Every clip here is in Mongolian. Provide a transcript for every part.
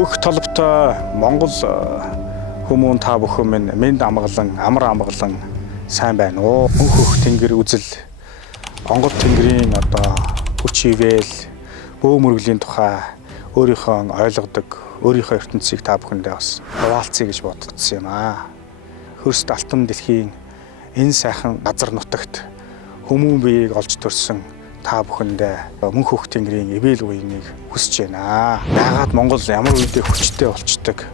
Хөх толботой Монгол хүмүүн та бүхэн минь амгалан амар амгалан сайн байна уу? Мөнх хөх тэнгэр үзэл Монгол тэнгэрийн хүч ивэл бөө мөргөлийн тухай өөрийнхөө ойлгодог, өөрийнхөө ертөнцийг та бүхэндээ бас хуваалцъя гэж бодсон юм аа. Хөрс алтан дэлхийн энэ сайхан газар нутагт хүмүүн биеийг олж төрсөн та бүхэндээ мөнх хөх тэнгэрийн ивэл уяныг хүсэж байна. Яагаад Монгол ямар үедээ хүчтэй болчдөг?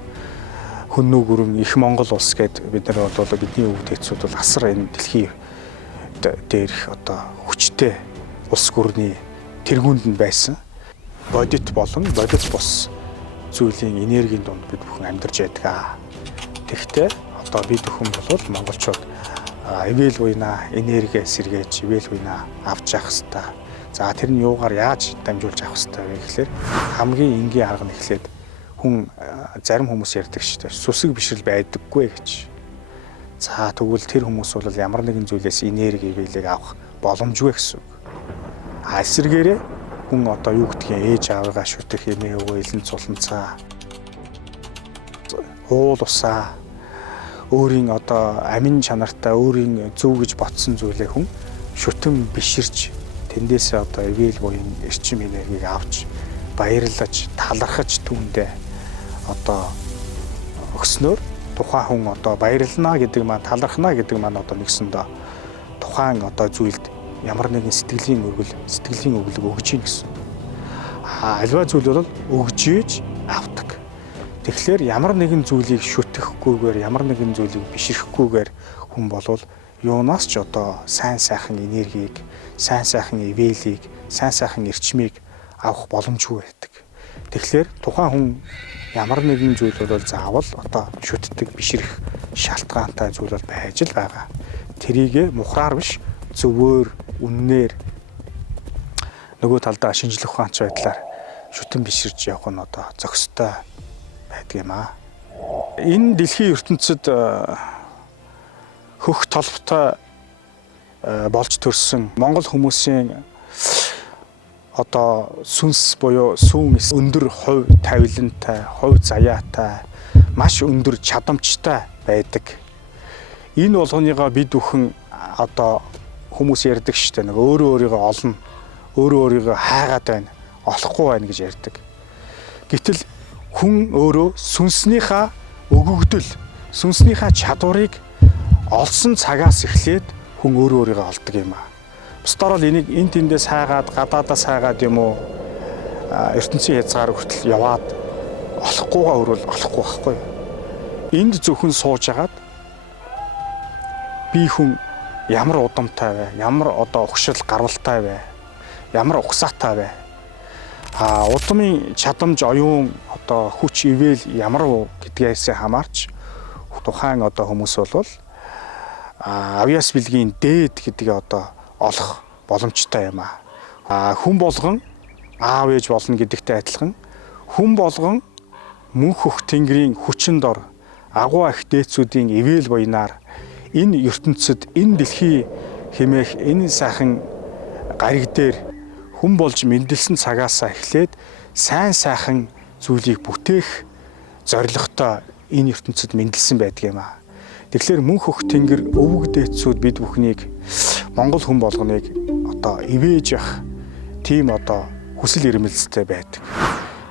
Хүннүү гүрэн их Монгол улс гэд бид нар бол бидний өвд хэцүүд бол асар энэ дэлхийн дээрх хүчтэй улс гүрний тэргуунд нь байсан. Бодит болон бодит бус зүйлийн энергийн дунд бид бүхэн амьдарч байдаг. Тэгэхдээ бид бүхэн бол монголчууд ивэл уйна энерги сэргээж ивэл уйна авч явах хэрэгтэй. За тэр нь юугаар яаж дамжуулж авах хэрэгтэй вэ гэхээр хамгийн энгийн арга нь эхлээд хүн зарим хүмүүс ярьдаг шүү дээ. Сүсэг бишрэл байдаггүй гэж. За тэгвэл тэр хүмүүс бол ямар нэгэн зүйлээс энерги ивэлийг авах боломжгүй гэсэн үг. Эсвэргээрээ хүн юу гэдгийг ээж аавыгаа шүтэх эмээ өвөө элен цуланцаа уул усаа өөрийн амин чанартай өөрийн зөв гэж ботсон зүйлээ хүн шүтэн биширч тэндээсээ ивэл буян эрчим энергийг авч баярлаж талархаж түүндээ өгснөөр тухайн хүн баярлнаа гэдэг маань талархнаа гэдэг маань нэгсэндээ тухайн зүйлд ямар нэгэн сэтгэлийн өглөг өгж ийн гэсэн. Альва зүйл бол өгж ийж авдаг. Тэгэхээр ямар нэгэн зүйлийг шүтгэхгүйгээр ямар нэгэн зүйлийг бишрэхгүйгээр хүн болвол юунаас ч сайн сайхан энергийг, сайн сайхан ивэлийг, сайн сайхан эрчмийг авах боломжгүй байдаг. Тэгэхээр тухайн хүн ямар нэгэн зүйл бол заавал шүтдэг, бишрэх шалтгаантай зүйл бол байж л байгаа. Тэрийг мухраар биш зөвөр үннээр нөгөө талдаа шинжлэх ухаанч байдлаар шүтэн биширж явах нь зохистой байдаг юм аа. Энэ дэлхийн ертөнцид хөх толботой болж төрсэн Монгол хүмүүсийн сүнс буюу сүүн өндөр хувь тавилантай, хувь заяатай, маш өндөр чадамжтай байдаг. Энэ болгоныгоо бид бүхэн хүмүүс ярьдаг шүү дээ. Өөрөө өөрийгөө олно, өөрөө өөрийгөө хайгаад байна, олохгүй байна гэж ярьдаг. Гэтэл хүн өөрөө сүнснийхаа өгөгдөл, сүнснийхаа чадварыг олсон цагаас эхлээд хүн өөрөө өөрийгөө олдог юм аа. Бусдаар бол энийг эн тэндээс хайгаад, гадаадаас хайгаад юм уу ертөнцийн хязгаар хүртэл яваад олохгүйгаа өрөөл олохгүй байхгүй. Энд зөвхөн сууж агаад би хүн ямар удамтай вэ? Ямар ухшил гарвалтай вэ? Ямар угсаатай вэ? Удмын чадамж, оюун хүч ивэл ямар гэдгээс хамаарч тухайн хүмүүс бол авьяас бэлгийн дээд гэдгийг олох боломжтой юм аа. Хүн болгон аав ээж болно гэдэгтэй адилхан хүн болгон мөнх хөх тэнгэрийн хүчин дор агуу ах дээдсүүдийн ивэл буянаар энэ ертөнцид энэ дэлхий хэмээх энэ сайхан гариг дээр хүн болж мэндэлсэн цагаасаа эхлээд сайн сайхан зүйлийг бүтээх зорилготой энэ ертөнцид мэндэлсэн байдаг юм аа. Тэгэхээр мөнх хөх тэнгэр өвөг дээдсүүд бид бүхнийг Монгол хүн болгоныг ивэж явах тийм хүсэл эрмэлзэлтэй байдаг.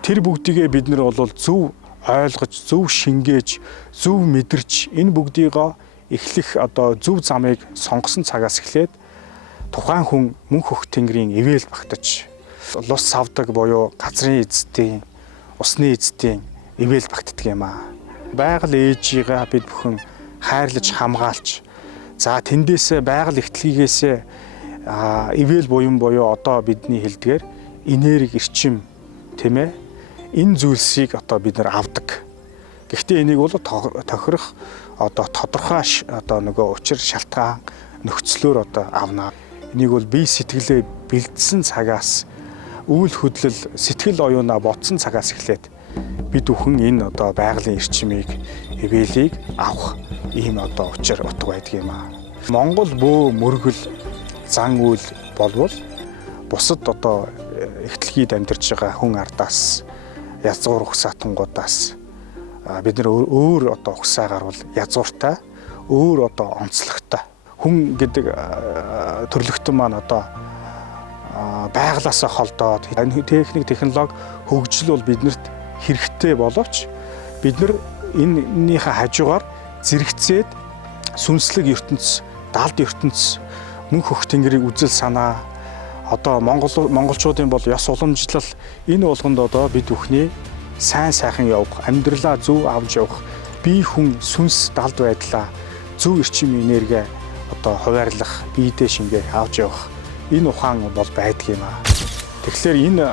Тэр бүгдийгээ бид нар бол зөв ойлгож, зөв шингээж, зөв мэдэрч энэ бүгдийгөө эхлэх зөв замыг сонгосон цагаас эхлээд тухайн хүн мөнх хөх тэнгэрийн ивэл багтаж лус савдаг буюу газрын эзэдийн, усны эзэдийн ивэл багтдаг юм аа. Байгаль ээжигээ бид бүхэн хайрлаж хамгаалж, за тэндээсээ байгаль ихтлгийгээсээ ивэл буюу бидний хэлдгээр энерги, эрчим тийм ээ энэ зүйлсийг бид нар авдаг. Гэхдээ энийг бол тохирох тодорхой учир шалтгаан нөхцлөөр авна. Энийг бол бие сэтгэлээ бэлдсэн цагаас үйл хөдлөл сэтгэл оюунаа ботсон цагаас эхлээд бид бүхэн энэ байгалийн эрчимийг ивэлийг авах ийм учир утга байдаг юм аа. Монгол бөө мөргөл зан үйл болвол бусад ихтлгийд амьдарч байгаа хүн ардаас язгуур ухсаатангуудаас бид нэр өөр одоо ухсаа гарвал язгууртай, өөр одоо онцлогтой. Хүн гэдэг төрлөختөн маань одоо байгалаасаа холдоод техник, технологи хөгжил бол биднэрт хэрэгтэй боловч бид нар энэнийхээ хажуугаар зэрэгцээд сүнслэг ертөнц, далд ертөнц, мөнх хөх тэнгэрийг үзэл санаа одоо монголчуудын бол ёс уламжлал энэ болгонд одоо бид бүхний сайн сайхан явах, амьдралаа зөв авч явах, бие хүн сүнс далд байдлаа зөв эрчим энерги одоо хуваарлах, биедээ шингээ авч явах энэ ухаан бол байдаг юм аа. Тэгэхээр энэ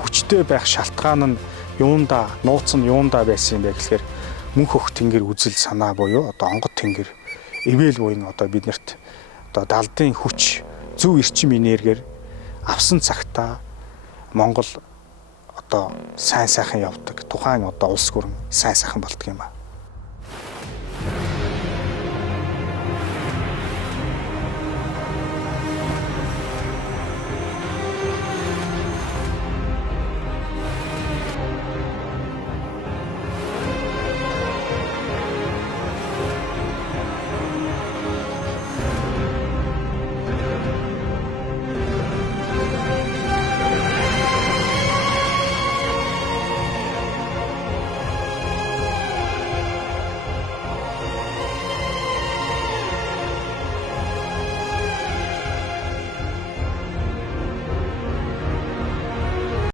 хүчтэй байх шалтгаан нь юунда, нууц нь юунда байсан юм бэ гэхээр мөнх хөх тэнгэр үзэл санаа буюу одоо онгод тэнгэр ивэл буюу одоо биднэрт одоо далдын хүч зөв эрчим энергиэр авсан цагтаа Монгол одоо сайн сайхан явдаг. Тухайн одоо улс гүрэн сайн сайхан болдго юм аа.